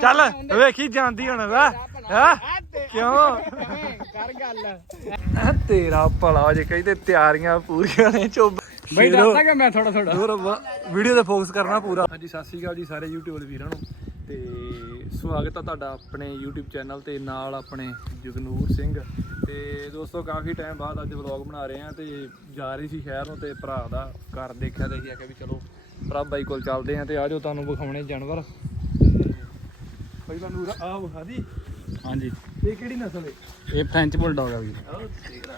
ਚੱਲ ਵੇਖੀ ਜਾਂਦੀ ਹੁਣ ਵਾ ਹਾਂ? ਕਿਉਂ? ਕਰ ਗੱਲ ਤੇਰਾ ਭਲਾ ਜੇ ਕਹਿੰਦੇ ਤਿਆਰੀਆਂ ਪੂਰੀਆਂ ਨੇ ਚੁੱਪ। ਬਈ ਦੱਸਦਾ ਕਿ ਮੈਂ ਥੋੜਾ ਥੋੜਾ ਹੋਰ ਵੀਡੀਓ ਤੇ ਫੋਕਸ ਕਰਨਾ ਪੂਰਾ। ਹਾਂਜੀ ਸਤਿ ਸ਼੍ਰੀ ਅਕਾਲ ਜੀ ਸਾਰੇ YouTube ਦੇ ਵੀਰਾਂ ਨੂੰ। ਤੇ ਸਵਾਗਤ ਆ ਤੁਹਾਡਾ ਆਪਣੇ YouTube ਚੈਨਲ ਤੇ ਨਾਲ ਆਪਣੇ ਜਗਨੂਰ ਸਿੰਘ। ਤੇ ਦੋਸਤੋ ਕਾਫੀ ਟਾਈਮ ਬਾਅਦ ਅੱਜ ਵਲੌਗ ਬਣਾ ਰਹੇ ਆ ਤੇ ਜਾ ਰਹੀ ਸੀ ਸ਼ਹਿਰ ਨੂੰ ਤੇ ਭਰਾ ਦਾ ਘਰ ਦੇਖਿਆ ਤੇ ਅਸੀਂ ਆਖਿਆ ਵੀ ਚਲੋ ਪ੍ਰਭ ਬਾਈ ਕੋਲ ਚੱਲਦੇ ਆ ਤੇ ਆਜੋ ਤੁਹਾਨੂੰ ਵਿਖਾਉਣੇ ਜਾਨਵਰ। ਪਹਿਲਾਂ ਨੂਰ ਆ ਵਿਖਾ ਦੀ। ਹਾਂਜੀ। ਇਹ ਕਿਹੜੀ ਨਸਲ ਹੈ? ਇਹ ਫ੍ਰੈਂਚ ਬੁਲਡੌਗ ਆ ਵੀ ਆਹ ਤੇਰਾ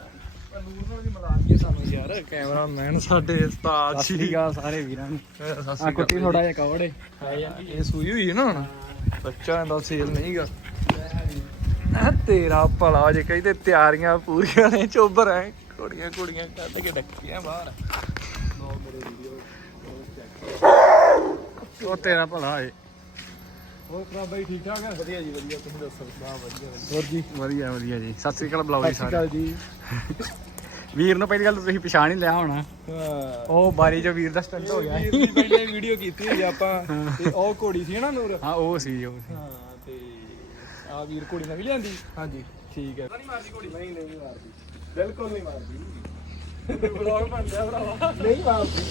ਨੂਰ ਨਾਲ ਵੀ ਮਿਲਾ ਕੇ ਤੁਹਾਨੂੰ ਯਾਰ। ਕੈਮਰਾਮੈਨ ਸਾਡੇ ਉਸਤਾਦ ਸਤਿ ਸ਼੍ਰੀ ਅਕਾਲ ਸਾਰੇ ਵੀਰਾਂ ਨੂੰ। ਸਤਿ ਆ ਸ਼੍ਰੀ ਕੁੱਤੀ ਅਕਾਲ ਥੋੜਾ ਜਿਹਾ ਕਵੜ ਹੈ ਇਹ ਸੂਈ ਹੋਈ ਹੈ ਨਾ ਹੁਣ? ਬੱਚਾ ਇਹਦਾ ਸੇਲ ਨਹੀਂਗਾ ਆ ਤੇਰਾ ਭਲਾ ਜੇ ਕਹਿੰਦੇ ਤਿਆਰੀਆਂ ਪੂਰੀਆਂ ਨੇ ਚੋਬਰ ਐ ਕੁੜੀਆਂ ਕੁੜੀਆਂ ਕੱਢ ਕੇ ਡੱਕੀਆਂ ਬਾਹਰ। ਲਓ ਮੇਰੇ ਵੀਡੀਓ ਉਹ ਤੇਰਾ ਭਲਾ ਏ। ਹੋਰ ਭਰਾ ਬਾਈ ਠੀਕ ਠਾਕ ਹੈ ਵਧੀਆ ਜੀ ਵਧੀਆ। ਤੁਸੀਂ ਦੱਸੋ ਬਾ ਵਧੀਆ ਹੋਰ ਜੀ? ਵਧੀਆ ਵਧੀਆ ਜੀ। ਸਤਿ ਸ਼੍ਰੀ ਅਕਾਲ ਬੁਲਾਓ ਜੀ ਸਾਰੇ ਜੀ। ਵੀਰ ਨੂੰ ਪਹਿਲੀ ਗੱਲ ਤਾਂ ਤੁਸੀਂ ਪਛਾਣ ਹੀ ਲਿਆ ਹੋਣਾ। ਉਹ ਬਾਰੀ ਜੋ ਵੀਰ ਦਾ ਸਟੰਟ ਹੋ ਗਿਆ। ਵੀਰ ਦੀ ਪਹਿਲੇ ਵੀਡੀਓ ਕੀਤੀ ਹੋਈ ਆਪਾਂ ਤੇ ਉਹ ਘੋੜੀ ਸੀ ਨਾ ਨੂਰ? ਹਾਂ ਉਹ ਸੀ ਉਹ ਸੀ। ਹਾਂ ਤੇ ਆ ਵੀਰ ਘੋੜੀ ਨਵੀਂ ਲਿਆਂਦੀ? ਹਾਂਜੀ। ਠੀਕ ਹੈ ਨਹੀਂ ਮਾਰਦੀ ਘੋੜੀ। ਨਹੀਂ ਨਹੀਂ ਮਾਰਦੀ। ਬਿਲਕੁਲ ਨਹੀਂ ਮਾਰਦੀ। ਬਲੌਗ ਬਣ ਗਿਆ ਭਰਾਵਾ। ਨਹੀਂ ਮਾਰਦੀ।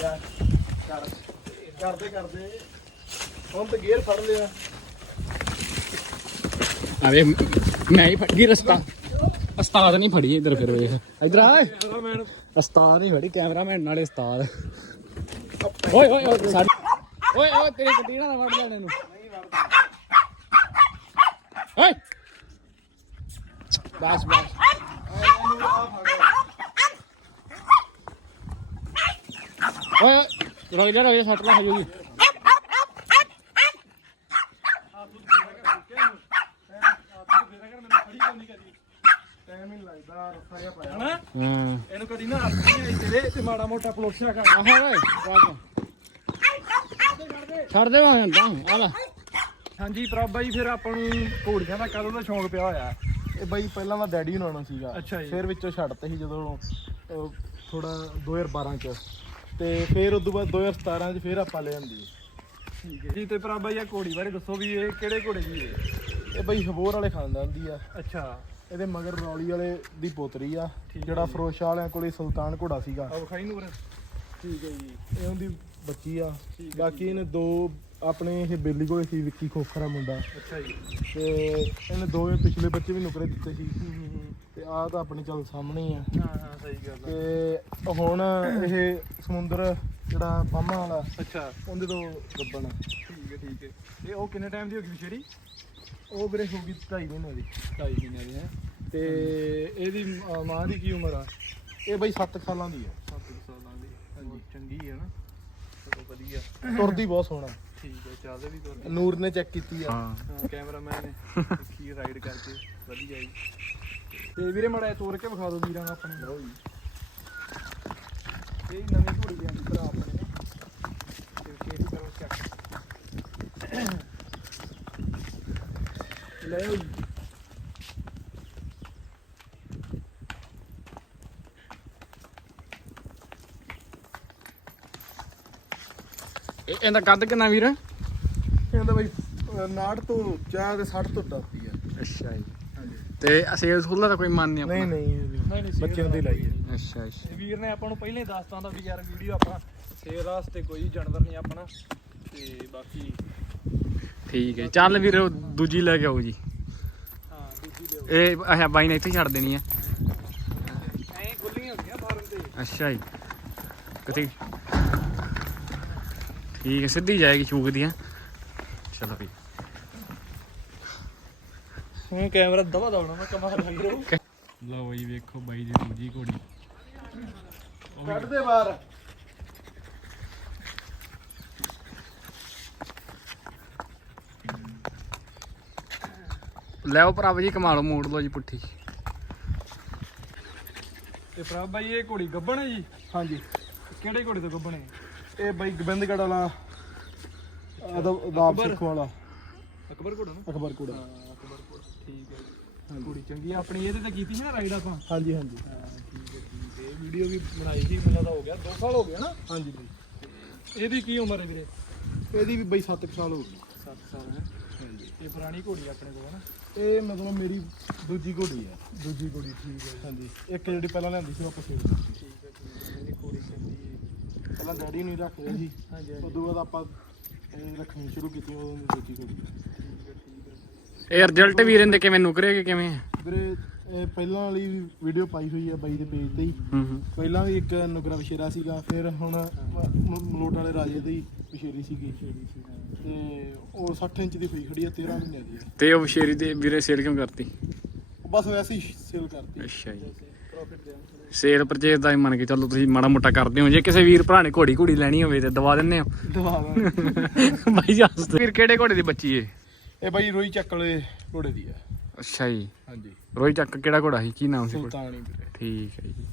ਯਾ ਕਰ। ਕਰਦੇ ਕਰਦੇ। ਹੁਣ ਤੇ ਗੇਅਰ ਫੜ ਲਿਆ। ਅਰੇ ਮੈਂ ਹੀ ਫੜ ਗਈ ਰਸਤਾ। ਉਸਤਾਦ ਨਹੀਂ ਫੜੀ ਇੱਧਰ ਫਿਰ ਵੇਖ। ਇੱਧਰ ਆ। ਕੈਮਰਾਮੈਨ ਉਸਤਾਦ ਨਹੀਂ ਫੜੀ ਕੈਮਰਾਮੈਨ ਨਾਲੇ ਉਸਤਾਦ। ਓਏ ਓਏ ਓਏ ਸਾਡੀ ਓਏ ਓਏ ਤੇਰੀ ਗੱਡੀ ਨਾ ਵੜ ਲੈਣੇ ਨੂੰ ਓਏ। ਬਸ ਬਸ। ਓਏ ਓਏ। ਰੁਕ ਜਾ ਰੁਕ ਜਾ ਸੱਟ ਲਾ ਜੀ ਟਾਈਮ ਹੀ ਇਹਨੂੰ ਕਦੀ ਨਾ ਹੱਥ ਨਹੀਂ ਆਈ ਤੇਰੇ ਤੇ ਮਾੜਾ ਮੋਟਾ ਪਲੋਸਿਆ ਕਰ ਆਹੋ ਓਏ ਚੱਲ। ਛੱਡ ਦੇ ਵਾਂ ਤਾਂ ਆ ਲੈ ਹਾਂਜੀ ਪ੍ਰਭ ਬਾਈ ਫਿਰ ਆਪਾਂ ਨੂੰ ਘੋੜੀਆਂ ਦਾ ਕਦੋਂ ਦਾ ਸ਼ੌਂਕ ਪਿਆ ਹੋਇਆ ਇਹ ਬਾਈ ਪਹਿਲਾਂ ਦਾ ਡੈਡੀ ਨੂੰ ਸੀਗਾ ਅੱਛਾ ਜੀ। ਫਿਰ ਵਿੱਚੋਂ ਛੱਡਤੇ ਸੀ ਜਦੋਂ ਥੋੜਾ 2012 ਚ ਤੇ ਫਿਰ ਉਦੋਂ ਬਾਅਦ 2017 ਚ ਫਿਰ ਆਪਾਂ ਲੈ ਆਂਦੀ ਠੀਕ ਹੈ ਜੀ ਤੇ ਪ੍ਰਭ ਬਾਈ ਆ ਘੋੜੀ ਬਾਰੇ ਦੱਸੋ ਵੀ ਇਹ ਕਿਹੜੇ ਘੋੜੇ ਦੀ ਹੈ? ਇਹ ਬਾਈ ਹਬੋਰ ਵਾਲੇ ਖਾਨਦਾਨ ਦੀ ਆ। ਅੱਛਾ। ਇਹਦੇ ਮਗਰ ਰੌਲੀ ਵਾਲੇ ਦੀ ਪੋਤਰੀ ਆ ਜਿਹੜਾ। ਫਰੋਸ਼ਾ ਵਾਲਿਆਂ ਕੋਲੇ ਸੁਲਤਾਨ ਘੋੜਾ ਸੀਗਾ। ਆ ਵਿਖਾਈ ਨੂੰ ਠੀਕ ਹੈ ਜੀ। ਇਹ ਉਹਦੀ ਬੱਚੀ ਆ। ਬਾਕੀ ਇਹਨੇ ਦੋ ਆਪਣੇ ਇਹ ਬੇਲੀ ਕੋਲੇ ਸੀ ਵਿੱਕੀ ਖੋਖਰਾ ਮੁੰਡਾ। ਅੱਛਾ ਜੀ। ਤੇ ਇਹਨੇ ਦੋਵੇਂ ਪਿਛਲੇ ਬੱਚੇ ਵੀ ਨੁਕਰੇ ਦਿੱਤੇ ਸੀ। ਤੇ ਆਹ ਤਾਂ ਆਪਣੀ ਚੱਲ ਸਾਹਮਣੇ ਹੀ ਆ। ਹਾਂ ਹਾਂ ਸਹੀ ਗੱਲ ਤੇ ਹੁਣ ਇਹ ਸਮੁੰਦਰ ਜਿਹੜਾ ਪਾਮਾ ਵਾਲਾ ਅੱਛਾ। ਉਹਦੇ ਤੋਂ ਗੱਬਣ ਠੀਕ ਹੈ ਠੀਕ ਹੈ। ਇਹ ਉਹ ਕਿੰਨੇ ਟਾਈਮ ਦੀ ਹੋ ਗਈ ਵਿਸ਼ੇਰੀ ਉਹ ਵੀਰੇ ਹੋ ਗਈ 2.5 ਮਹੀਨੇ ਦੀ 2.5 ਮਹੀਨਿਆਂ ਦੀ ਹੈ ਤੇ ਇਹਦੀ ਅਹ, ਮਾਂ ਦੀ ਕੀ ਉਮਰ ਆ? ਇਹ ਬਾਈ 7 ਸਾਲਾਂ ਦੀ ਹੈ 7 ਸਾਲਾਂ ਦੀ। ਹਾਂਜੀ। ਚੰਗੀ ਹੈ ਨਾ। ਚਲੋ ਵਧੀਆ। ਤੁਰਦੀ ਬਹੁਤ ਸੋਹਣਾ। ਠੀਕ ਹੈ ਚੱਲਦੇ ਵੀ ਤੁਰ ਨੂਰ ਨੇ ਚੈੱਕ ਕੀਤੀ ਆ। ਹਾਂ। ਕੈਮਰਾਮੈਨ ਨੇ ਦੇਖੀ ਰਾਈਡ ਕਰਕੇ। ਵਧੀਆ ਜੀ। ਤੇ ਵੀਰੇ ਮੜਾ ਇਹ ਤੋੜ ਕੇ ਵਿਖਾ ਦਿਓ ਵੀਰਾਂ ਨੂੰ ਆਪਣੇ ਲਓ ਜੀ। ਇਹ ਨਵੀਂ ਘੋੜੀ ਲਿਆਂਦੀ ਭਰਾ ਆਪਣੇ ਨੇ ਤੇ ਕਿਹੜੀ ਕਰੋ ਚੈੱਕ। ਲੈ ਜੀ ਇਹ- ਇਹਦਾ ਕੱਦ ਕਿੰਨਾ ਵੀਰ? ਕਹਿੰਦਾ ਬਾਈ ਅਹ, 59 ਤੋਂ ਚਾਹ ਤੇ 60 ਤੋਂ ਟੱਪੀ ਆ। ਅੱਛਾ ਜੀ। ਹਾਂਜੀ। ਤੇ ਸੇਲ ਸੂਲ ਦਾ ਕੋਈ ਮਨ ਨਹੀਂ ਨਹੀਂ ਆਪਣਾ? ਨਹੀਂ ਨਹੀਂ, ਨਹੀਂ, ਬੱਚਿਆਂ ਦੀ ਲਾਈ ਹੈ ਅੱਛਾ ਅੱਛਾ। ਵੀਰ ਨੇ ਆਪਾਂ ਨੂੰ ਪਹਿਲਾਂ ਹੀ ਦੱਸਤਾ ਹੁੰਦਾ ਵੀ ਯਾਰ ਵੀਡੀਓ ਆਪਾਂ ਸੇਲ ਵਾਸਤੇ ਕੋਈ ਜਾਨਵਰ ਨਹੀਂ ਆਪਣਾ ਤੇ ਬਾਕੀ ਠੀਕ ਹੈ ਚੱਲ ਵੀਰ ਉਹ ਦੂਜੀ ਲੈ ਕੇ ਆਓ ਜੀ। ਹਾਂ ਦੂਜੀ ਲਿਓ ਇਹ ਅੱਛਾ ਬਾਈ ਨੇ ਇੱਥੇ ਛੱਡ ਦੇਣੀ ਆ। ਐਂ ਖੁੱਲੀਆਂ ਹੁੰਦੀਆਂ ਫਾਰਮ ਤੇ। ਅੱਛਾ ਜੀ। ਕਿਤੇ ਠੀਕ ਹੈ ਸਿੱਧੀ ਜਾਏਗੀ ਚੂਕ ਦੀਆਂ ਚਲੋ ਵੀ। ਹੁਣ ਕੈਮਰਾ ਦਵਾ ਦਵਣਾ ਮੈਂ ਕਮਾਲ ਲੱਗ ਰਿਹਾ। ਲਓ ਜੀ ਵੇਖੋ ਬਾਈ ਦੀ ਦੂਜੀ ਘੋੜੀ। ਕੱਢ ਦੇ ਬਾਹਰ ਲੈਓ ਭਰਾ ਜੀ ਕਮਾ ਲਓ ਮੋੜ ਲਓ ਜੀ ਪੁੱਠੀ। ਤੇ ਪ੍ਰਭ ਬਾਈ ਇਹ ਘੋੜੀ ਗੱਬਣ ਹੈ ਜੀ? ਹਾਂਜੀ। ਕਿਹੜੇ ਘੋੜੇ ਤੋਂ ਗੱਬਣ ਹੈ? ਇਹ ਬਾਈ ਗੋਬਿੰਦਗੜ੍ਹ ਵਾਲਾ ਆਦਾਬ ਸਿੱਖ ਵਾਲਾ। ਅਕਬਰ ਘੋੜਾ ਨਾ? ਅਖਬਾਰ ਕੋੜਾ ਹਾਂ ਅਕਬਰ ਘੋੜਾ। ਠੀਕ ਹੈ। ਘੋੜੀ ਚੰਗੀ ਆ। ਆਪਣੀ ਇਹਦੇ ਤੇ ਕੀਤੀ ਸੀ ਨਾ ਰਾਈਡ ਆਪਾਂ? ਹਾਂਜੀ ਹਾਂਜੀ ਹਾਂ ਠੀਕ ਹੈ ਠੀਕ ਹੈ ਇਹ ਵੀਡੀਓ ਵੀ ਬਣਾਈ ਸੀ ਮੈਨੂੰ ਲੱਗਦਾ ਹੋ ਗਿਆ 2 ਸਾਲ ਹੋ ਗਿਆ ਨਾ? ਹਾਂਜੀ ਬਾਈ। ਇਹਦੀ ਕੀ ਉਮਰ ਹੈ ਵੀਰੇ? ਇਹਦੀ ਵੀ ਬਈ 7 ਸਾਲ ਹੋ ਗਈ। 7 ਸਾਲ ਹੈ। ਇਹ ਪੁਰਾਣੀ ਘੋੜੀ ਆਪਣੇ ਕੋਲ ਹੈ ਨਾ? ਇਹ ਮਤਲਬ ਮੇਰੀ ਦੂਜੀ ਘੋੜੀ ਹੈ। ਦੂਜੀ ਘੋੜੀ ਠੀਕ ਹੈ। ਹਾਂਜੀ। ਇੱਕ ਜਿਹੜੀ ਪਹਿਲਾਂ ਲਿਆਂਦੀ ਸੀ ਉਹ ਆਪਾਂ ਸੇਲ ਕਰਤੀ ਠੀਕ ਹੈ ਠੀਕ ਹੈ। ਇਹਦੀ ਘੋੜੀ ਪਹਿਲਾਂ ਡੈਡੀ ਨੂੰ ਰੱਖਦੇ ਸੀ। ਹਾਂਜੀ ਤੋਂ ਬਾਅਦ ਆਪਾਂ ਇਹ ਰੱਖਣੀ ਸ਼ੁਰੂ ਕੀਤੀ ਉਦੋਂ ਦੀ ਦੂਜੀ ਘੋੜੀ। ਹੈ। ਠੀਕ ਹੈ ਠੀਕ ਹੈ। ਇਹ ਰਿਜ਼ਲਟ ਵੀਰੇ ਦੇ ਕਿਵੇਂ ਨੁਕਰੇ ਕਿ ਕਿਵੇਂ? ਵੀਰੇ ਇਹ ਪਹਿਲਾਂ ਵਾਲੀ ਵੀਡੀਓ ਪਾਈ ਹੋਈ ਹੈ ਬਾਈ ਦੇ ਪੇਜ ਤੇ ਹੀ। ਹੂੰ ਹੂੰ। ਪਹਿਲਾਂ ਵੀ ਇੱਕ ਨੁਗਰਾ ਵਿਸ਼ੇਰਾ ਸੀਗਾ ਫਿਰ ਹੁਣ ਮ- ਮਲੋਟ ਵਾਲੇ ਰਾਜੇ ਦੀ ਵਿਸ਼ੇਰੀ ਸੀਗੀ। ਤੇ ਉਹ 60 ਇੰਚ ਦੀ ਹੋਈ ਖੜੀ ਹੈ 13 ਮਹੀਨੇ ਦੀ ਤੇ ਉਹ ਸ਼ੇਰੀ ਤੇ ਵੀਰੇ ਸੇਲ ਕਿਉਂ ਕਰਤੀ? ਉਹ ਬਸ ਵੈਸੇ ਹੀ ਸੇਲ ਕਰਤੀ। ਅੱਛਾ ਜੀ। ਪ੍ਰੋਫਿਟ ਦੇ ਸੇਲ ਪਰਚੇਸ ਦਾ ਹੀ ਮੰਨ ਕੇ ਚੱਲੋ ਤੁਸੀਂ ਮਾੜਾ ਮੋਟਾ ਕਰਦੇ ਹੋ। ਜੇ ਕਿਸੇ ਵੀਰ ਭਰਾ ਨੇ ਘੋੜੀ ਘੋੜੀ ਲੈਣੀ ਹੋਵੇ ਤੇ ਦਵਾ ਦਿੰਨੇ ਹੋ। ਦਵਾ ਦਾਂਗੇ। ਬਾਈ ਜਾਸ ਵੀਰ ਕਿਹੜੇ ਘੋੜੇ ਦੀ ਬੱਚੀ ਏ? ਇਹ ਬਾਈ ਰੋਈ ਚੱਕ ਵਾਲੇ ਘੋੜੇ ਦੀ ਹੈ ਅੱਛਾ ਜੀ। ਹਾਂਜੀ। ਰੋਈ ਚੱਕ ਕਿਹੜਾ ਘੋੜਾ ਸੀ? ਕੀ ਨਾਮ ਸੀ ਘੋੜੇ? ਸੁਲਤਾਨੀ ਵੀਰੇ। ਠੀਕ ਹੈ ਜੀ।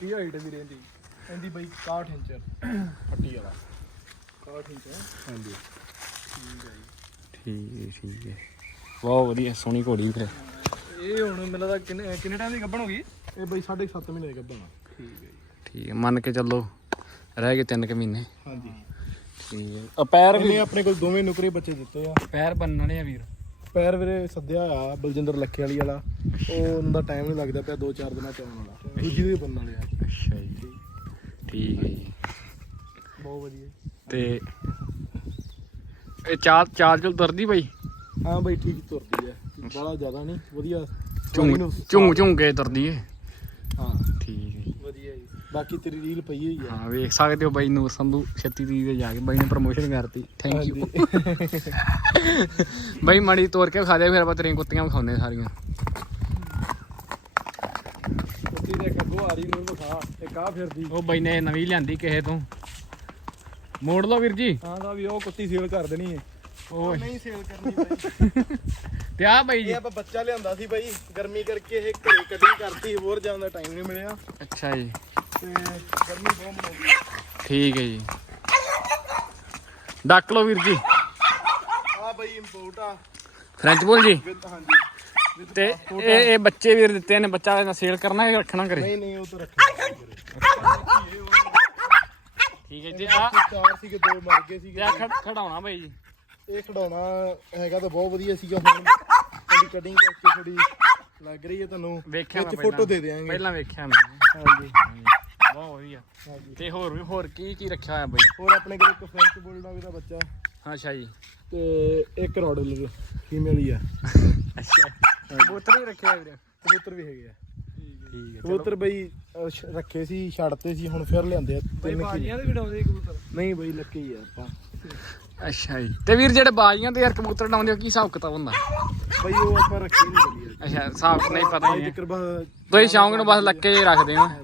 ਕੀ ਹਾਈਟ ਵੀ ਰਹਿੰਦੀ ਇਹਦੀ? ਬਾਈ 61 ਇੰਚ ਪੱਟੀ ਵਾਲਾ। 60 ਇੰਚ ਹੈ। ਹਾਂਜੀ। ਠੀਕ ਹੈ ਠੀਕ ਹੈ ਬਹੁਤ ਵਧੀਆ ਸੋਹਣੀ ਘੋੜੀ ਫਿਰ ਇਹ ਹੁਣ ਮੈਨੂੰ ਲੱਗਦਾ ਕਿੰਨੇ ਕਿੰਨੇ ਟਾਈਮ ਦੀ ਗੱਭਣ ਹੋ ਗਈ? ਇਹ ਬਾਈ 7.5 ਮਹੀਨੇ ਦਾ ਗੱਭਣਾ ਠੀਕ ਹੈ ਜੀ। ਠੀਕ ਹੈ ਮੰਨ ਕੇ ਚੱਲੋ ਰਹਿ ਗਏ ਤਿੰਨ ਕੁ ਮਹੀਨੇ। ਹਾਂਜੀ। ਠੀਕ ਹੈ। ਆ ਪੈਰ ਇਹਨੇ ਆਪਣੇ ਕੋਲ ਦੋਵੇਂ ਨੁਕਰੇ ਬੱਚੇ ਦਿੱਤੇ ਆ। ਪੈਰ ਬੰਨਣ ਵਾਲੇ ਆ ਵੀਰ। ਪੈਰ ਵੀਰੇ ਸੱਦਿਆ ਆ ਬਲਜਿੰਦਰ ਲੱਖੇ ਵਾਲੀ। ਵਾਲਾ ਉਹ ਉਹਨਾਂ ਦਾ ਟਾਈਮ ਨਹੀਂ ਲੱਗਦਾ ਪਿਆ 2-4 ਦਿਨਾਂ ਚ ਆਉਣ ਵਾਲਾ। ਦੂਜੀ ਦੇ ਬੰਨਣ ਵਾਲੇ ਆ। ਅੱਛਾ ਜੀ। ਠੀਕ ਹੈ ਜੀ। ਬਹੁਤ ਵਧੀਆ। ਤੇ ਇਹ ਚਾਲ ਚਾਲ ਚੁਲ ਤੁਰਦੀ ਬਾਈ? ਹਾਂ ਬਾਈ ਠੀਕ ਤੁਰਦੀ ਹੈ ਬੜਾ ਜ਼ਿਆਦਾ ਨਹੀਂ ਵਧੀਆ। ਨੂੰ- ਝੁੰਗ ਝੁੰਗ ਕੇ ਤੁਰਦੀ ਏ ਹਾਂ ਠੀਕ ਹੈ ਜੀ ਵਧੀਆ ਜੀ ਬਾਕੀ ਤੇਰੀ ਰੀਲ ਪਈ ਹੋਈ ਆ ਹਾਂ ਵੇਖ ਸਕਦੇ ਹੋ ਬਾਈ ਨੂੰ ਸੰਧੂ 36 ਦੀ ਤੇ ਜਾ ਕੇ ਬਾਈ ਨੇ ਪ੍ਰਮੋਸ਼ਨ ਕਰਤੀ ਥੈਂਕ ਯੂ ਬਾਈ ਮੜੀ ਤੋੜ ਕੇ ਖਾ ਦੇ ਫਿਰ ਆਪਾਂ ਤੇਰੀਆਂ ਕੁੱਤੀਆਂ ਵਿਖਾਉਂਦੇ ਸਾਰੀਆਂ ਕੁੱਤੀ ਦੇ ਇੱਕ ਅੱਗੋਂ ਆ ਰਹੀ ਨੂੰ ਵਿਖਾ ਇੱਕ ਆ ਫਿਰਦੀ ਉਹ ਬਾਈ ਨੇ ਨਵੀਂ ਲਿਆਂਦੀ ਕਿਸੇ ਤੋਂ ਮੋੜ ਲਓ ਵੀਰ ਜੀ ਹਾਂ ਦਾ ਵੀ ਉਹ ਕੁੱਤੀ ਸੇਲ ਕਰ ਦੇਣੀ ਹੈ ਓਏ ਨਹੀਂ ਸੇਲ ਕਰਨੀ ਬਾਈ ਤੇ ਆ ਬਾਈ ਜੀ ਇਹ ਆਪਾਂ ਬੱਚਾ ਲਿਆਂਦਾ ਸੀ ਬਾਈ ਗਰਮੀ ਕਰਕੇ ਇਹ ਘਰੇ ਕਟਿੰਗ ਕਰਤੀ ਹੋਰ ਜਾਣ ਦਾ ਟਾਈਮ ਨਹੀਂ ਮਿਲਿਆ ਅੱਛਾ ਜੀ ਤੇ ਗਰਮੀ ਬਹੁਤ ਮਨਾਉਂਦੀ ਠੀਕ ਹੈ ਜੀ। ਡੱਕ ਲਓ ਵੀਰ ਜੀ। ਆ ਬਾਈ ਇੰਪੋਰਟ ਆ। ਫ੍ਰੈਂਚ ਬੋਲ ਜੀ? ਵਿਦ ਹਾਂਜੀ। With ਤੇ passport ਇਹ ਇਹ ਬੱਚੇ ਵੀਰ ਦਿੱਤੇ ਨੇ ਬੱਚਾ ਇਹਨਾਂ ਸੇਲ ਕਰਨਾ ਹੈ ਰੱਖਣਾ ਕਰੇ ਨਹੀਂ ਨਹੀਂ ਉਹ ਤਾਂ ਰੱਖਿਆ ਠੀਕ ਹੈ ਜੀ ਆ ਚਾਰ ਸੀਗੇ ਦੋ ਮਰ ਗਏ ਸੀਗੇ। ਆ ਖੜਾਉਣਾ ਬਾਈ ਜੀ। ਇਹ ਖਿਡੌਣਾ ਹੈਗਾ ਤਾਂ ਬਹੁਤ ਵਧੀਆ ਸੀਗਾ ਹੁਣ। ਇਹਦੀ ਕਟਿੰਗ ਕਰਕੇ ਥੋੜੀ ਲੱਗ ਰਹੀ ਹੈ ਤੁਹਾਨੂੰ। ਵੇਖਿਆ ਵਿੱਚ ਮੈਂ ਫੋਟੋ ਪਹਿਲਾਂ। ਦੇ ਦੇਾਂਗੇ ਪਹਿਲਾਂ ਵੇਖਿਆ ਮੈਂ। ਹਾਂਜੀ। ਬਹੁਤ ਵਧੀਆ। ਹਾਂਜੀ ਤੇ ਹੋਰ ਵੀ ਹੋਰ ਕੀ ਕੀ ਰੱਖਿਆ ਹੋਇਆ ਬਾਈ? ਹੋਰ ਆਪਣੇ ਕੋਲ ਇੱਕ ਫ੍ਰੈਂਚ ਬੁਲਡੌਗ ਦਾ ਬੱਚਾ। ਅੱਛਾ ਜੀ। ਤੇ ਇੱਕ ਰੋਡਲਰ ਫੀਮੇਲ ਹੀ ਆ। ਅੱਛਾ। ਕਬੂਤਰ ਵੀ ਰੱਖਿਆ ਵੀਰੇ? ਕਬੂਤਰ ਵੀ ਹੈਗੇ ਆ। ਠੀਕ ਹੈ। ਕਬੂਤਰ ਬਈ ਅਹ, ਸ਼- ਰੱਖੇ ਸੀ ਛੱਡਤੇ ਸੀ ਹੁਣ ਫਿਰ ਲਿਆਂਦੇ ਆ ਬਈ ਤਿੰਨ ਕੀ ਬਾਜੀਆਂ ਦੇ ਵੀ ਡਾਉਂਦੇ ਕਬੂਤਰ? ਨਹੀਂ ਬਈ ਲੱਕੇ ਹੀ ਆ ਆਪਾਂ। ਅੱਛਾ ਜੀ। ਤੇ ਵੀਰ ਜਿਹੜੇ ਬਾਜੀਆਂ ਤੇ ਯਾਰ ਕਬੂਤਰ ਡਾਉਂਦੇ ਹੋ ਕੀ ਹਿਸਾਬ ਕਿਤਾਬ ਹੁੰਦਾ? ਬਈ ਉਹ ਆਪਾਂ ਰੱਖੇ ਨਹੀਂ ਅੱਛਾ ਹਿਸਾਬ ਨਹੀਂ ਪਤਾ। ਨਹੀਂ ਹੈ। ਤੁਸੀਂ ਸ਼ੌਂਕ ਨੂੰ ਬਸ ਲੱਕੇ ਜੇ ਰੱਖਦੇ ਹੋ। ਹੈ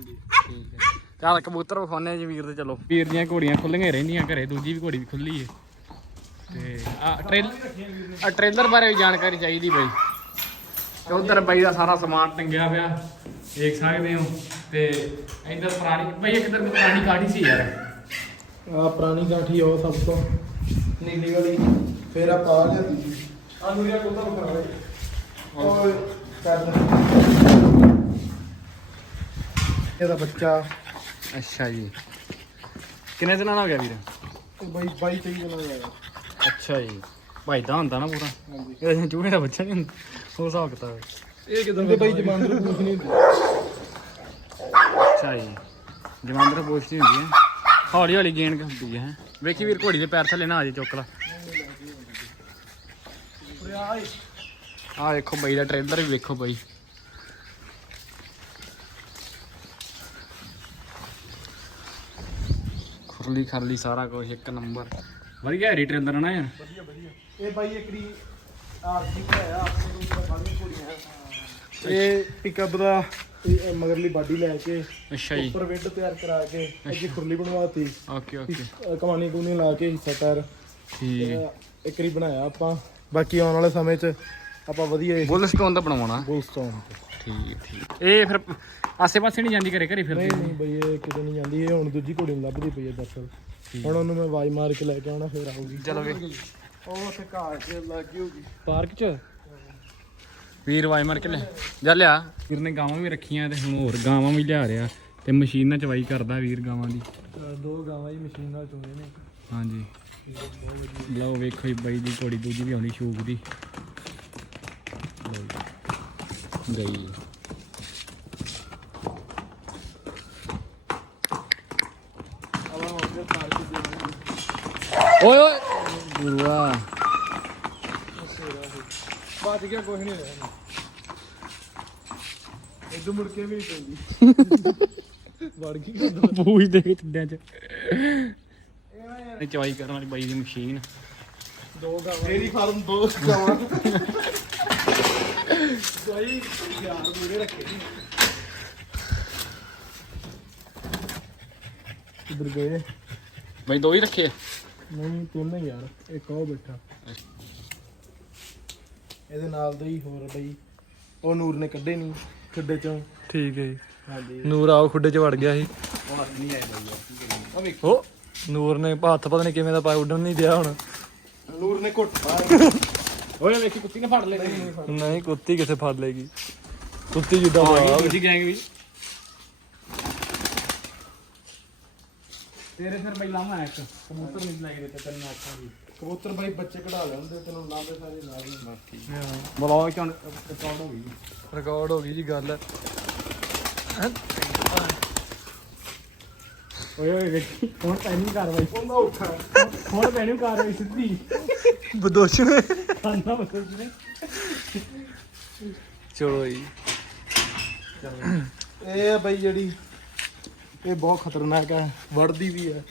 ਚੱਲ ਕਬੂਤਰ ਵਿਖਾਉਣੇ ਜੀ ਵੀਰ ਤੇ ਚਲੋ। ਵੀਰ ਦੀਆਂ ਘੋੜੀਆਂ ਖੁੱਲੀਆਂ ਰਹਿੰਦੀਆਂ ਘਰੇ ਦੂਜੀ ਵੀ ਘੋੜੀ ਵੀ ਖੁੱਲੀ ਹੈ ਤੇ ਆ ਟ੍ਰੇਲ ਆ ਟ੍ਰੇਲਰ ਬਾਰੇ ਵੀ ਜਾਣਕਾਰੀ ਚਾਹੀਦੀ ਬਈ। ਤੇ ਉਧਰ ਬਾਈ ਦਾ ਸਾਰਾ ਸਮਾਨ ਟੰਗਿਆ ਪਿਆ ਦੇਖ ਸਕਦੇ ਹੋ। ਤੇ ਇੱਧਰ ਪੁਰਾਣੀ ਬਈ ਇੱਕ ਇੱਧਰ ਪੁਰਾਣੀ ਕਾਠੀ ਸੀ ਯਾਰ। ਆ ਪੁਰਾਣੀ ਕਾਠੀ ਉਹ ਸਭ ਤੋਂ ਨੀਲੀ ਵਾਲੀ। ਫਿਰ ਆ ਪਾ ਲਿਆਂਦੀ ਸੀ। ਆ ਨੂਰੀਆ ਕਬੂਤਰ ਵਿਖਾਵੇ ਓਏ ਕਰ ਇਹਦਾ ਬੱਚਾ ਅੱਛਾ ਜੀ। ਕਿੰਨੇ ਦਿਨਾਂ ਦਾ ਹੋ ਗਿਆ ਵੀਰ? ਉਹ ਬਾਈ ਬਾਈ ਤੇਈ ਦਿਨਾਂ ਦਾ ਹੈਗਾ ਅੱਛਾ ਜੀ। ਭਾਈ ਦਾ ਹੁੰਦਾ ਨਾ ਪੂਰਾ। ਹਾਂਜੀ। ਇਹਦੇ ਚੂਹੇ ਦਾ ਬੱਚਾ ਨਹੀਂ ਹੁੰਦਾ। ਉਹ ਹਿਸਾਬ ਕਿਤਾਬ ਇਹ ਕਿਦਾਂ ਬਾਈ ਜਮਾਂਦਰ ਕੁਝ ਨਹੀਂ ਹੁੰਦੀ। ਅੱਛਾ ਜੀ। ਜਮਾਂਦਰ ਪੋਸਟੀ ਹੁੰਦੀ ਹੈ। ਹੌਲੀ ਹੌਲੀ ਗੇਨ ਹੁੰਦੀ ਹੈ। ਵੇਖੀ ਵੀਰ ਘੋੜੀ ਦੇ ਪੈਰ ਥੱਲੇ ਨਾ ਆ ਜੇ ਚੁੱਕ ਲਾ। ਆ ਦੇਖੋ ਬਾਈ ਦਾ ਟ੍ਰੇਲਰ ਵੀ ਵੇਖੋ ਬਾਈ। ਖੁਰਲੀ ਖਰਲੀ ਸਾਰਾ ਕੁਝ ਇੱਕ ਨੰਬਰ। ਵਧੀਆ ਹੈਰੀ ਟ੍ਰੇਲਰ ਨਾ ਯਾਰ ਵਧੀਆ ਵਧੀਆ। ਇਹ ਬਾਈ ਇੱਕੜੀ ਆਰਜੀ ਆਇਆ ਆਪਣੇ ਕੋਲ ਬਾਲੀਆਂ ਘੋੜੀਆਂ ਇਹ ਪਿਕਅਪ ਦਾ ਇਹ ਮਗਰਲੀ ਬਾਡੀ ਲੈ ਕੇ ਅੱਛਾ ਜੀ। ਉੱਪਰ ਵਿੱਡ ਤਿਆਰ ਕਰਾ ਕੇ ਅੱਗੇ ਖੁਰਲੀ ਬਣਵਾਤੀ। Okay okay. ਕਮਾਨੀ ਕੂਨੀ ਲਾ ਕੇ ਹਿੱਸਾ ਟਾਇਰ ਠੀਕ। ਹੈ ਇੱਕ ਵਾਰੀ ਬਣਾਇਆ ਆਪਾਂ। ਬਾਕੀ ਆਉਣ ਵਾਲੇ ਸਮੇਂ 'ਚ ਆਪਾਂ ਵਧੀਆ ਬੁੱਲ ਸਟੋਨ ਦਾ ਬਣਵਾਉਣਾ। ਬੋਲਸਟੋਨ ਠੀਕ ਹੈ, ਠੀਕ। ਹੈ। ਇਹ ਫਿਰ ਆਸੇ ਪਾਸੇ ਨਹੀਂ ਜਾਂਦੀ ਘਰੇ ਘਰੇ ਫਿਰਦੀ ਨਹੀਂ ਨਹੀਂ ਬਈ ਇਹ ਕਿਤੇ ਨਹੀਂ ਜਾਂਦੀ ਇਹ ਹੁਣ ਦੂਜੀ ਘੋੜੀ ਨੂੰ ਲੱਭਦੀ ਪਈ ਹੈ ਦਰਸਲ ਹੁਣ ਉਹਨੂੰ ਮੈਂ ਆਵਾਜ਼ ਮਾਰ ਕੇ ਲੈ ਕੇ ਆਉਣਾ ਫੇਰ ਆਊਗੀ। ਚਲੋ ਵੇ। ਉਹ ਉੱਥੇ ਘਾਹ 'ਚ ਲੱਗੀ ਹੋਊਗੀ। ਪਾਰਕ ਚ? ਵੀਰ ਵਾਈ ਮਾਰ ਕੇ ਲੈ। ਜਾ ਲਿਆ। ਵੀਰ ਨੇ ਗਾਵਾਂ ਵੀ ਰੱਖੀਆਂ ਤੇ ਹੁਣ ਹੋਰ ਗਾਵਾਂ ਵੀ ਲਿਆ ਰਿਆ ਤੇ ਮਸ਼ੀਨ ਨਾਲ ਚਵਾਈ ਕਰਦਾ ਵੀਰ ਗਾਵਾਂ ਦੀ। ਦੋ ਗਾਵਾਂ ਹੀ ਮਸ਼ੀਨ ਨਾਲ ਚੋਣੇ ਨੇ। ਹਾਂਜੀ। ਲਓ ਵੇਖੋ ਜੀ ਬਾਈ ਦੀ ਘੋੜੀ ਦੂਜੀ ਵੀ ਆਉਂਦੀ ਸ਼ੂਕ ਦੀ। ਗਈ। ਓਏ ਓਏ। ਗੁਰੂਆ ਬਾਤ ਗਿਆ ਕੁਝ ਨਹੀਂ ਰਹਿਣਾ। ਇਦੋਂ ਮੁੜ ਕੇ ਵੀ ਨਹੀਂ ਪੈਂਦੀ। ਵੜ ਗਈ ਗੱਲ। ਪੂਛ ਦੇ ਕੇ ਟੁੱਡਿਆਂ ਚ। ਇਹ ਚਵਾਈ ਕਰਨ ਵਾਲੀ ਬਾਈ ਦੀ ਮਸ਼ੀਨ। ਦੋ ਗਾਵਾਂ ਮੇਰੀ ਫਾਰਮ ਦੋ ਗਾਵਾਂ। ਕੋਈ ਯਾਰ ਮੇਰੇ ਰੱਖੇ ਨਹੀਂ ਇਧਰ ਗਏ ਬਾਈ ਦੋ ਹੀ ਰੱਖੇ। ਆ? ਨਹੀਂ ਤਿੰਨ ਹੀ ਯਾਰ ਇੱਕ ਉਹ ਬੈਠਾ। ਇਹਦੇ ਨਾਲ ਦਾ ਹੀ ਹੋਰ ਬਈ ਉਹ ਨੂਰ ਨੇ ਕੱਢੇ ਨਹੀਂ ਖੱਡੇ ਚੋਂ। ਠੀਕ ਹੈ ਜੀ। ਹਾਂਜੀ। ਨੂਰ ਆਓ ਖੁੱਡੇ 'ਚ ਵੜ ਗਿਆ ਸੀ। ਉਹ ਹੱਥ ਨਹੀਂ ਆਏ ਬਈ ਉਹ ਵੇਖੋ ਉਹ ਨੂਰ ਨੇ ਹੱਥ ਪਤਾ ਨਹੀਂ ਕਿਵੇਂ ਦਾ ਪਾਇਆ ਉੱਡਣ ਨਹੀਂ ਦਿਆ ਹੁਣ। ਨੂਰ ਨੇ ਘੁੱਟ ਪਾਇਆ ਓਏ ਵੇਖੀ ਕੁੱਤੀ ਨੇ ਫੜ ਲੈਣੀ ਨਹੀਂ? ਕੁੱਤੀ ਕਿੱਥੇ ਫੜ ਲੇਗੀ ਕੁੱਤੀ ਜਿੱਦਾਂ ਆ ਗਈ ਦੂਜੀ ਗੈਂਗ ਵੀ। ਤੇਰੇ ਫਿਰ ਬਈ ਲਾਵਾਂ ਇੱਕ। ਕਬੂਤਰ ਨਹੀਂ ਲਾਈ ਦਿੱਤੇ ਤੈਨੂੰ ਆਖਾਂ ਜੀ। ਕਬੂਤਰ ਬਾਈ ਬੱਚੇ ਕਢਾ ਲੈਂਦੇ ਤੈਨੂੰ ਲਾਵੇ ਸਾਰੇ ਨਾਲ ਹੀ ਬਲੌਗ ਚ ਰਿਕਾਰਡ ਹੋ ਗਈ। ਰਿਕਾਰਡ ਹੋ ਗਈ ਜੀ ਗੱਲ। ਓਏ ਓਏ ਵੇਖੀ ਹੁਣ ਪੈਣੀ ਕਾਰਵਾਈ। ਉਹਦਾ ਉੱਠਾ। ਹੁਣ ਪੈਣੀ ਕਾਰਵਾਈ ਸਿੱਧੀ। ਬਦੋਸ਼ਣ ਖਾਣਾ ਬਸਲ ਨੇ। ਚਲੋ ਜੀ। ਇਹ ਆ ਬਾਈ ਜਿਹੜੀ ਇਹ ਬਹੁਤ ਖਤਰਨਾਕ ਹੈ ਵੜਦੀ ਵੀ ਹੈ।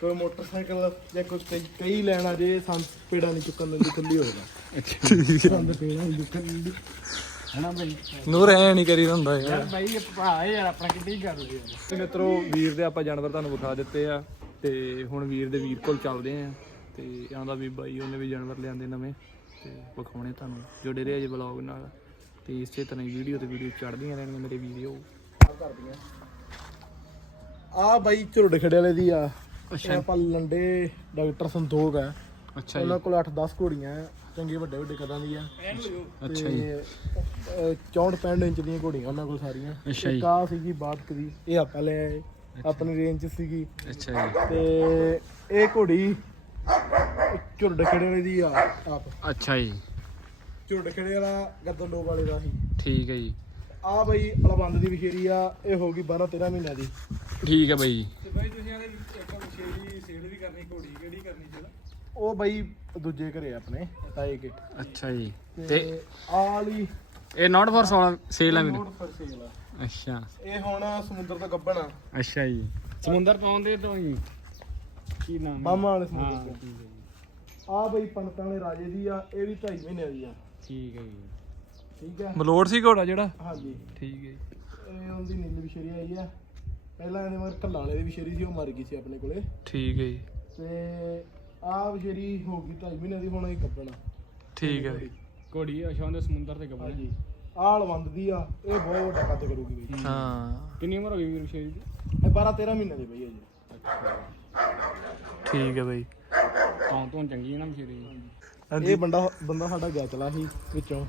ਕੋਈ ਮੋਟਰਸਾਈਕਲ ਜਾਂ ਕੋਈ ਕਈ- ਕਈ ਲੈਣਾ ਜੇ ਸੰਦ ਪੇੜਾ ਨਹੀਂ ਚੁੱਕਣ ਦਿੰਦੀ ਖੁੱਲੀ ਹੋਏਗਾ ਸੰਦ ਪੇੜਾ ਨਹੀਂ ਚੁੱਕਣ ਦਿੰਦੀ। ਹਨਾ ਬਈ? ਨੂਰ ਐ ਨਹੀਂ ਕਰੀ ਹੁੰਦਾ ਯਾਰ। ਯਾਰ ਬਾਈ ਇਹ ਭਰਾ ਯਾਰ ਆਪਣਾ ਕਿੱਡੀ ਗੱਲ ਯਾਰ ਤੇ ਮਿੱਤਰੋ ਵੀਰ ਦੇ ਆਪਾਂ ਜਾਨਵਰ ਤੁਹਾਨੂੰ ਵਿਖਾ ਦਿੱਤੇ ਆ ਤੇ ਹੁਣ ਵੀਰ ਦੇ ਵੀਰ ਕੋਲ ਚੱਲਦੇ ਆ। ਤੇ ਆਂਦਾ ਵੀ ਬਾਈ ਉਹਨੇ ਵੀ ਜਾਨਵਰ ਲਿਆਂਦੇ ਨਵੇਂ ਤੇ ਵਿਖਾਉਣੇ ਤੁਹਾਨੂੰ। ਜੁੜੇ ਰਹੇ ਜੇ ਵਲੌਗ ਨਾਲ ਤੇ ਇਸੇ ਤਰ੍ਹਾਂ ਹੀ ਵੀਡੀਓ ਤੇ ਵੀਡੀਓ ਚੜ੍ਹਦੀਆਂ ਰਹਿਣਗੀਆਂ ਮੇਰੇ ਵੀਡੀਓ ਆ ਬਾਈ ਝੁਰੜ ਖੜੇ ਵਾਲੇ ਦੀ ਆ। ਇਹ ਆਪਾਂ ਲੰਡੇ ਡਾਕਟਰ ਸੰਤੋਖ ਹੈ ਅੱਛਾ ਉਹਨਾਂ ਕੋਲ 8-10 ਘੋੜੀਆਂ ਹੈ, ਚੰਗੇ ਵੱਡੇ ਵੱਡੇ ਕਦਾਂ ਦੀਆਂ। ਅੱਛਾ ਜੀ। 64 65 ਇੰਚ ਦੀਆਂ ਘੋੜੀਆਂ ਉਹਨਾਂ ਕੋਲ ਸਾਰੀਆਂ। ਅੱਛਾ ਜੀ। ਇੱਕ ਆ ਸੀਗੀ 62 ਦੀ ਇਹ ਆਪਾਂ ਲੈ ਆਏ। ਆਪਣੀ ਰੇਂਜ 'ਚ ਸੀਗੀ। ਅੱਛਾ ਜੀ। ਤੇ ਇਹ ਘੋੜੀ ਝੁਰਡ ਖੜੇ ਵਾਲੇ ਦੀ ਆ ਆਪ। ਅੱਛਾ ਜੀ। ਝੁਰਡ ਖੜੇ ਵਾਲਾ ਗੱਦਨ ਡੋਬ ਵਾਲੇ ਦਾ ਸੀ। ਠੀਕ ਹੈ ਜੀ। ਆ ਬਈ ਅਲਬੰਦ ਦੀ ਵਿਸ਼ੇਰੀ ਆ ਇਹ ਹੋ ਗਈ 12 13 ਮਹੀਨਿਆਂ ਦੀ। ਠੀਕ ਹੈ ਬਾਈ। ਤੇ ਬਾਈ ਤੁਸੀਂ ਆਲੇ ਇੱਕ ਮਸ਼ੇਰੀ ਸੇਲ ਵੀ ਕਰਨੀ ਘੋੜੀ ਕਿਹੜੀ ਕਰਨੀ ਚਾਹੀਦਾ ਉਹ ਬਈ ਦੂਜੇ ਘਰੇ ਆਪਣੇ ਤਾਏ ਕੇ। ਅੱਛਾ ਜੀ। ਤੇ ਤੇ ਆ ਵਾਲੀ ਇਹ ਨਾਟ ਫॉर ਸੋਲ ਸੇਲ ਆ ਵੀਰ ਨੋਟ ਫਰ ਸੇਲ ਆ। ਅੱਛਾ। ਇਹ ਹੁਣ ਸਮੁੰਦਰ ਤੋਂ ਗੱਬਣ ਆ। ਅੱਛਾ ਜੀ। ਸਮੁੰਦਰ ਤੋਂ ਆਉਂਦੇ ਤੋਂ ਹੀ। ਕੀ ਨਾਮ ਹੈ? ਬਾਮਾ ਵਾਲੇ ਹਾਂ ਸਮੁੰਦਰ ਠੀਕ ਹੈ ਜੀ। ਤੋਂ ਆ ਬਈ ਪੰਤਾਂ ਵਾਲੇ ਰਾਜੇ ਦੀ ਆ ਇਹ ਵੀ 2.5 ਮਹੀਨਿਆਂ ਦੀ ਆ। ਠੀਕ ਹੈ ਜੀ। ਠੀਕ ਮਲੋੜ ਸੀ ਘੋੜਾ ਜਿਹੜਾ? ਹਾਂਜੀ। ਠੀਕ ਹੈ ਜੀ। ਇਹ ਉਹਦੀ ਨੀਲੀ ਵਿਸ਼ੇਰੀ ਆਈ ਆ ਪਹਿਲਾਂ ਇਹਦੇ ਮਗਰ ਕੱਲਾਂ ਵਾਲੇ ਦੀ ਵਿਸ਼ੇਰੀ ਸੀ ਉਹ ਮਰ ਗਈ ਸੀ ਆਪਣੇ ਕੋਲੇ। ਠੀਕ ਹੈ ਜੀ। ਤੇ ਆ ਵਿਸ਼ੇਰੀ ਹੋ ਗਈ 2.5 ਮਹੀਨਿਆਂ ਦੀ ਹੁਣ ਇਹ ਆ। ਠੀਕ ਹੈ ਜੀ। ਘੋੜੀ ਅਸ਼ਾਂ ਦੇ ਸਮੁੰਦਰ ਤੇ ਗੱਬਣ ਹਾਂਜੀ। ਆ ਲਵੰਦ ਦੀ ਆ ਇਹ ਬਹੁਤ ਵੱਡਾ ਕੱਦ ਕਰੂਗੀ ਬਈ। ਹਾਂ। ਕਿੰਨੀ ਉਮਰ ਹੋ ਗਈ ਵੀਰ ਸ਼ੇਰੀ ਦੀ? ਇਹ 12 13 ਮਹੀਨੇ ਦੀ ਬਈ ਹੈ ਜੀ। ਠੀਕ ਹੈ ਬਾਈ। ਤਾਂ ਤੋਂ ਚੰਗੀ ਹੈ ਨਾ ਸ਼ੇਰੀ ਇਹ ਬੰਦਾ ਬੰਦਾ ਸਾਡਾ ਗਿਆ ਚਲਾ ਸੀ ਵਿੱਚੋਂ।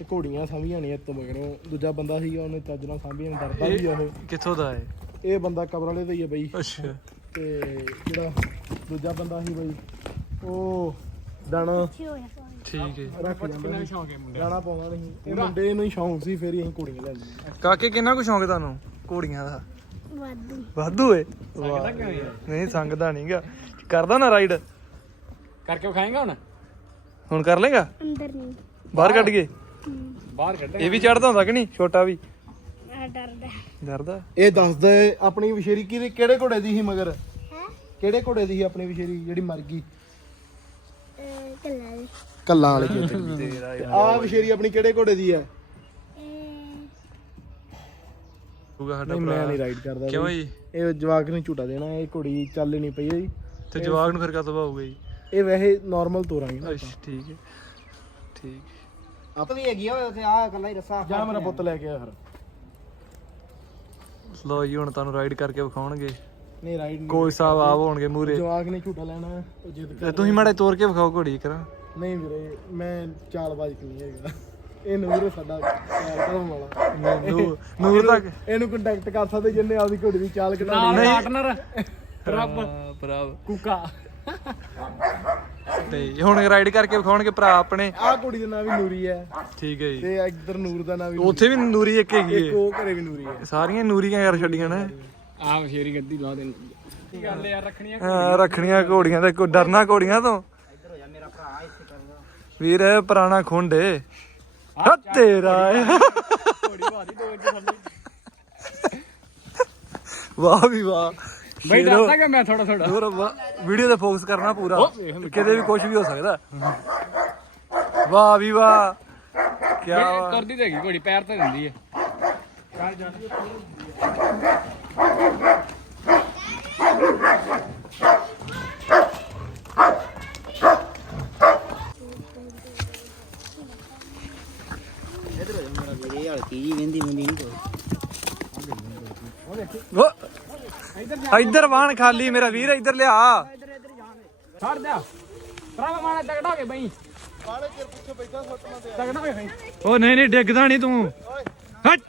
ਤੇ ਘੋੜੀਆਂ ਸਾਂਭੀਆਂ ਨਹੀਂ ਇਤੋਂ ਮਗਰੋਂ। ਦੂਜਾ ਬੰਦਾ ਸੀ ਉਹਨੇ ਚੱਜ ਨਾਲ ਸਾਂਭੀਆਂ ਨੀ, ਡਰਦਾ ਵੀ ਆ ਉਹ। ਕਿੱਥੋਂ ਦਾ ਹੈ? ਇਹ ਬੰਦਾ ਕਬਰ ਵਾਲੇ ਦਾ ਹੀ ਹੈ ਬਈ। ਅੱਛਾ। ਤੇ ਜਿਹੜਾ ਦੂਜਾ ਬੰਦਾ ਸੀ ਬਈ ਉਹ ਦਾਣਾ ਠੀਕ ਹੈ। ਰੱਖ ਜਾਂਦਾ ਕਿੰਨਾ ਸੀ ਸ਼ੌਂਕ ਹੈ ਮੁੰਡੇ ਦਾਣਾ ਪਾਉਂਦਾ ਨਹੀਂ। ਇਹ ਮੁੰਡੇ ਨੂੰ ਹੀ ਸ਼ੌਂਕ ਸੀ ਫਿਰ ਹੀ ਅਸੀਂ ਘੋੜੀਆਂ ਲੈਂਦੇ ਕਾਕੇ ਕਿੰਨਾ ਕੁ ਸ਼ੌਂਕ ਹੈ ਤੁਹਾਨੂੰ ਘੋੜੀਆਂ ਦਾ? ਵਾਧੂ। ਵਾਧੂ ਏ? ਸੰਗਦਾ ਕਿਉਂ ਯਾਰ ਨਹੀਂ ਸੰਗਦਾ ਨਹੀਂਗਾ ਕਰਦਾ ਨਾ ਰਾਈਡ? ਕਰਕੇ ਵਿਖਾਏਗਾ ਹੁਣ? ਹੁਣ ਕਰ ਲੇਗਾ? ਅੰਦਰ ਨਹੀਂ। ਬਾਹਰ ਕੱਢ ਕੇ? ਬਾਹਰ ਕੱਢ ਇਹ ਵੀ ਚੜਦਾ ਹੁੰਦਾ ਕਿ ਨਹੀਂ? ਛੋਟਾ ਵੀ। ਆ ਡਰਦਾ। ਡਰਦਾ? ਇਹ ਦੱਸਦਾ ਏ ਆਪਣੀ ਵਿਸ਼ੇਰੀ ਕਿਹਦੇ ਕਿਹੜੇ ਘੋੜੇ ਦੀ ਸੀ ਮਗਰ? ਹੈ? ਕਿਹੜੇ ਘੋੜੇ ਦੀ ਸੀ ਆਪਣੀ ਵਿਸ਼ੇਰੀ ਜਿਹੜੀ ਮਰ ਗਈ? ਕੱਲਾ ਕੱਲਾਂ ਵਾਲੇ ਖੇਤ ਦੀ ਆ ਵਿਸ਼ੇਰੀ ਆਪਣੀ ਕਿਹੜੇ ਘੋੜੇ ਦੀ ਹੈ? ਇਹ ਹੋਊਗਾ ਸਾਡਾ ਨਹੀਂ ਮੈਂ ਨਹੀਂ ਭਰਾ ਰਾਈਡ ਕਰਦਾ ਕਿਉਂ ਬਈ। ਜੀ? ਇਹ ਜਵਾਕ ਨੂੰ ਝੂਟਾ ਦੇਣਾ ਇਹ ਘੋੜੀ ਚੱਲ ਨਹੀਂ ਪਈ ਜੀ। ਤੇ ਜਵਾਗ ਨੂੰ ਫਿਰ ਕਦੋਂ ਆਊਗਾ ਜੀ? ਇਹ ਵੈਸੇ ਨਾਰਮਲ ਤੋਰਾਂਗੇ ਨਾ ਅੱਛਾ ਠੀਕ ਹੈ। ਠੀਕ। ਆਪਣੀ ਹੈਗੀ ਆ ਉੱਥੇ ਆ ਕੱਲਾ ਹੀ ਰਸਾ ਜਾ ਮੇਰਾ ਪੁੱਤ ਲੈ ਕੇ ਆ ਫਿਰ। ਲੋ ਜੀ ਹੁਣ ਤੁਹਾਨੂੰ ਰਾਈਡ ਕਰਕੇ ਵਿਖਾਉਣਗੇ। ਨਹੀਂ ਰਾਈਡ ਕੋਈ ਸਾਹਿਬ ਆਪ ਹੋਣਗੇ ਮੂਰੇ ਜਵਾਕ ਨੇ ਝੂਟਾ ਲੈਣਾ ਹੈ, ਉਹ ਜਿੱਦ ਤੇ ਤੁਸੀਂ ਮਾੜੇ ਤੋਰ ਕੇ ਵਿਖਾਓ ਘੋੜੀ ਕਰਾਂ ਨਹੀਂ ਵੀਰੇ ਮੈਂ ਚਾਲਬਾਜ਼ ਨਹੀਂ ਹੈਗਾ। ਇਹ ਨੂਰ ਸਾਡਾ ਪਿਆਰ ਕਰਨ ਵਾਲਾ। ਨੂਰ ਨੂਰ ਤੱਕ ਇਹਨੂੰ ਕੰਟੈਕਟ ਕਰ ਸਕਦੇ ਜਿੰਨੇ ਆਪਦੀ ਘੋੜੀ ਦੀ ਚਾਲ ਕਢਾਉਣੀ ਨਾਲ ਪਾਰਟਨਰ ਰੱਬ। ਭਰਾ। ਕੂਕਾ। ਤੇ ਹੁਣ ਰਾਈਡ ਕਰਕੇ ਵਿਖਾਉਣਗੇ ਭਰਾ ਆਪਣੇ। ਆਹ ਕੁੜੀ ਦਾ ਨਾਂ ਵੀ ਨੂਰੀ ਹੈ। ਠੀਕ ਹੈ ਜੀ। ਤੇ ਇੱਧਰ ਨੂਰ ਦਾ ਨਾਂ ਵੀ ਉੱਥੇ ਵੀ ਨੂਰੀ ਇੱਕ ਹੈਗੀ ਇੱਕ ਹੈ ਉਹ ਘਰੇ ਵੀ ਨੂਰੀ ਹੈ। ਸਾਰੀਆਂ ਨੂਰੀਆਂ ਯਾਰ ਛੱਡੀਆਂ ਨੇ। ਆ ਮਸ਼ੇਰੀ ਗੱਦੀ ਲਾ ਦੇ ਕੀ ਗੱਲ ਯਾਰ ਰੱਖਣੀਆਂ ਹਾਂ, ਰੱਖਣੀਆਂ ਘੋੜੀਆਂ ਤੇ ਕੋਈ ਡਰਨਾ ਘੋੜੀਆਂ ਤੋਂ। ਵੀਰ ਇਹ ਪੁਰਾਣਾ ਖੁੰਡ ਹਾ ਤੇਰਾ। ਘੋੜੀ ਬਾਦੀ ਦੋ ਇੰਚ ਥੱਲੇ। ਵਾਹ ਵੀ ਵਾਹ। ਬਈ ਦੱਸਦਾ ਕਿ ਮੈਂ ਥੋੜਾ ਥੋੜਾ ਹੋਰ ਵੀਡੀਓ ਤੇ ਫੋਕਸ ਕਰਨਾ ਪੂਰਾ। ਕਿਤੇ ਵੀ ਕੁਝ ਵੀ ਹੋ ਸਕਦਾ। ਵਾਹ ਵੀ ਵਾਹ। ਕੀ ਤੁਰਦੀ ਤੇ ਹੈਗੀ ਘੋੜੀ ਪੈਰ ਤੇ ਦਿੰਦੀ ਹੈ ਉਹ, ਇੱਧਰ ਵਾਹਣ ਖਾਲੀ ਮੇਰਾ ਵੀਰ ਇੱਧਰ ਲਿਆ। ਛੱਡ ਜਾ ਭਰਾ ਮਾਣਾ ਤਗੜਾ ਹੋ ਕੇ ਬਈ। ਬਾੜੇ ਚਿਰ ਪਿੱਛੇ ਬੈਠਾ ਸੁੱਟਣਾ ਤੇ ਤਗੜਾ ਹੋ ਕੇ ਬਈ। ਉਹ ਨਹੀਂ ਨਹੀਂ ਡਿੱਗਦਾ ਨਹੀਂ ਤੂੰ। ਹਟ।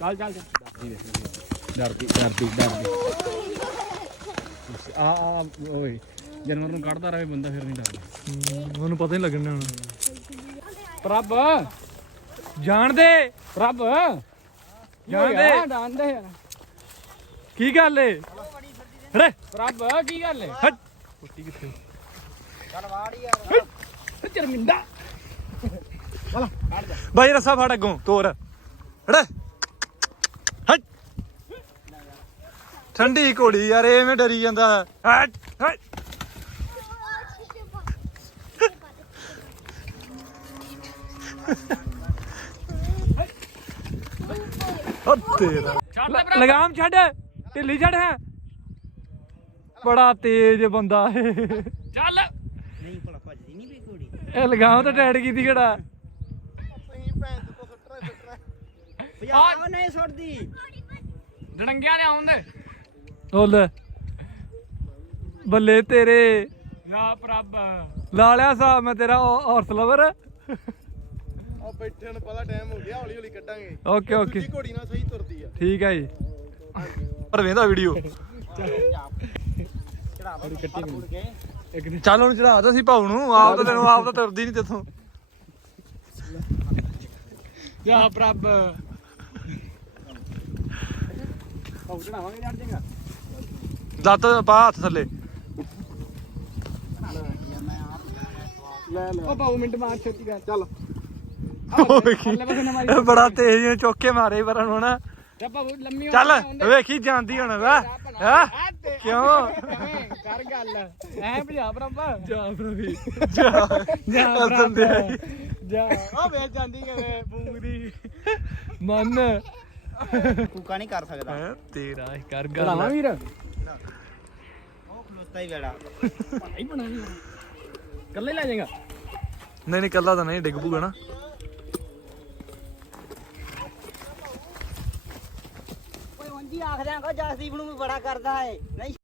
ਚੱਲ ਚੱਲ। ਡਰਦੀ ਡਰਦੀ ਡਰਦੀ। ਆ ਆ ਓਏ। ਜਾਨਵਰ ਨੂੰ ਕੱਢਦਾ ਰਹੇ ਬੰਦਾ ਫਿਰ ਨਹੀਂ ਡਰਦਾ। ਉਹਨੂੰ ਪਤਾ ਨਹੀਂ ਲੱਗਣਾ ਹੁਣ। ਪ੍ਰਭ। ਜਾਣ ਦੇ ਪ੍ਰਭ। ਜਾਣ ਦੇ। ਡਾਂਦੇ ਯਾਰ ਕੀ ਗੱਲ ਏ? ਹੜੇ। ਪ੍ਰਭ ਕੀ ਗੱਲ ਹੈ ਹਟ। ਚਰਮਿੰਦਾ ਬਾਈ ਰੱਸਾ ਫੜ ਅੱਗੋਂ ਤੋਰ। ਹੜੇ। ਹਟ। ਠੰਡੀ ਘੋੜੀ ਯਾਰ ਐਵੇਂ ਡਰੀ ਜਾਂਦਾ। ਹਟ। ਹਟ। ਓ ਤੇਰਾ। ਲ- ਲਗਾਮ ਛੱਡ ਢਿੱਲੀ ਛੱਡ ਹੈ। ਬੜਾ ਤੇਜ਼ ਬੰਦਾ ਹੈ ਚੱਲ। ਇਹ ਲਗਾਮ ਤਾਂ ਟੈਡ ਕੀਤੀ ਕਿਹੜਾ ਤੁਸੀਂ ਭੈਣ ਤੋਂ ਸੁੱਟਣਾ ਸੁੱਟਣਾ ਆ ਨਹੀਂ ਛੱਡਦੀ ਡੜੰਗਿਆਂ ਦੇ ਆਉਂਦੇ। ਉਹ ਲੈ। ਬੱਲੇ ਤੇਰੇ। ਨਾ ਪ੍ਰਭ। ਲਾ ਲਿਆ ਸਾਹ ਮੈਂ ਤੇਰਾ ਹਾਰਸ ਲਵਰ ਆ ਬੈਠੇ ਨੂੰ ਪਤਾ ਟਾਈਮ ਹੋ ਗਿਆ ਹੌਲੀ ਹੌਲੀ ਕੱਢਾਂਗੇ ਓਕੇ ਓਕੇ ਦੂਜੀ ਘੋੜੀ ਨਾਲ ਸਹੀ ਤੁਰਦੀ ਆ। ਠੀਕ ਹੈ ਜੀ। ਪਰ ਵੇਂਦਾ ਵੀਡੀਓ ਚੱਲ ਉਹਨੂੰ ਚੜਾ ਦੋ ਸੀ ਭਾਉ ਨੂੰ ਆਪ ਤਾਂ ਤੈਨੂੰ ਆਪ ਤਾਂ ਤੁਰਦੀ ਨਹੀਂ ਤੇਥੋਂ। ਜਾ ਪ੍ਰਭ। ਉਹ ਚੜਾਵਾਂਗੇ ਜੜ ਜੇਗਾ ਲੱਤ ਪਾ ਹੱਥ ਥੱਲੇ। ਲੈ ਲੈ। ਉਹ ਬਾਉ ਮਿੰਟ ਮਾਰ ਛੇਤੀ ਕਰ। ਚੱਲ। ਉਹ ਵੇਖੀ। ਨਾ ਇਹ ਬੜਾ ਤੇਜ਼ ਜਿਹਾ ਚੁੱਕ ਕੇ ਮਾਰੇ ਪਰ ਹੁਣ। ਨਾ ਚੱਲ ਵੇਖੀ ਜਾਂਦੀ ਹੁਣ ਵਾ। ਹਾਂ? ਕਿਉਂ? ਕਰ ਗੱਲ। ਐ ਭਜਾ ਪ੍ਰਭ ਜਾ ਪ੍ਰਭੀ ਜਾ ਜਾ ਉਹ ਵੇਚ ਜਾਂਦੀ ਕਿਵੇਂ ਪੂਰੀ ਮਨ। ਕੂਕਾ ਨਹੀਂ ਕਰ ਸਕਦਾ। ਹੈਂ, ਤੇਰਾ ਇਹ ਕਰ ਗੱਲ ਵੀਰ। ਉਹ ਖਲੋਤਾ ਹੀ ਵੇੜਾ ਭਾਈ ਬਣਾ ਕੱਲੇ ਲੈ ਜਾਏਗਾ। ਨਹੀਂ ਨਹੀਂ ਕੱਲਾ ਤਾਂ ਨਹੀਂ ਡਿੱਗ ਪੂਗਾ ਨਾ। ਓਏ ਉਂਝ ਹੀ ਜਸਦੀਪ ਨੂੰ ਵੀ ਬੜਾ ਕਰਦਾ ਏ ਨਹੀਂ